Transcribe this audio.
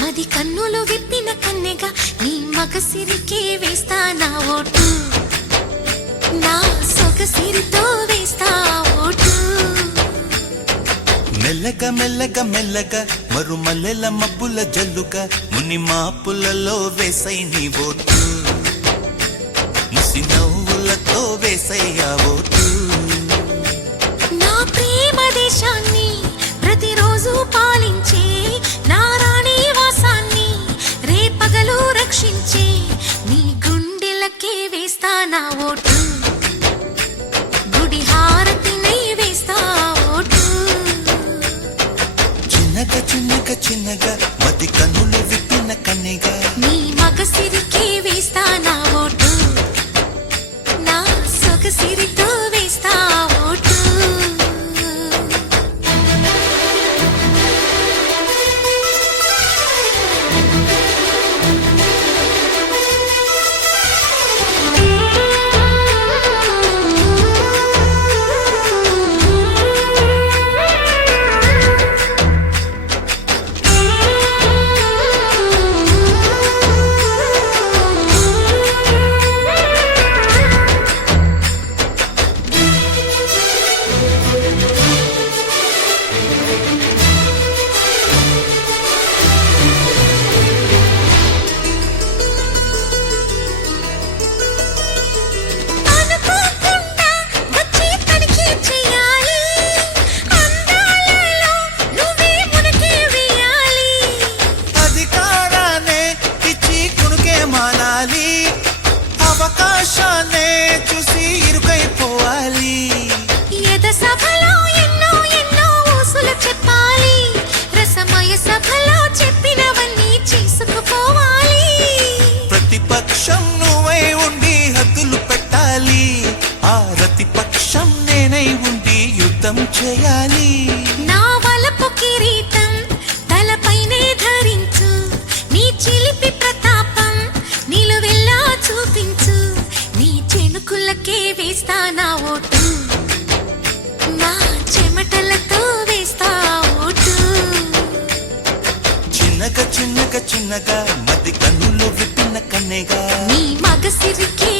పది కన్నులు విప్పిన కన్నెగా నీ మగసిరికే వేస్తా నా ఓటు. నా సొగసిరితో వేస్తా ఓటు. మెల్లగ మెల్లగ మెల్లగ మరుమల్లెల మబ్బుల జల్లుక ముని మాపులలో వేసై నీ ఓటు. ముసి నవ్వులతో వేసయ్యా ఓటు. ఆకాశాన్నే చూసి ఇరుకైపోవాలి. ఎద సభలో ఎన్నో ఎన్నో ఊసులు చెప్పాలి. రసమయ సభలో చెప్పినవన్నీ చేసుకుపోవాలి. ప్రతిపక్షం నువ్వై ఉండి హద్దులు పెట్టాలి. ఆ రతిపక్షం నేనై ఉండి యుద్ధం చేయాలి. నా వలపు కిరీటం తలపైనే ధరించు. నీ చిలిపి చిన్నగా చిన్నగా మది కన్నులో విప్పిన కన్నేగా. నీ మగ సిరికి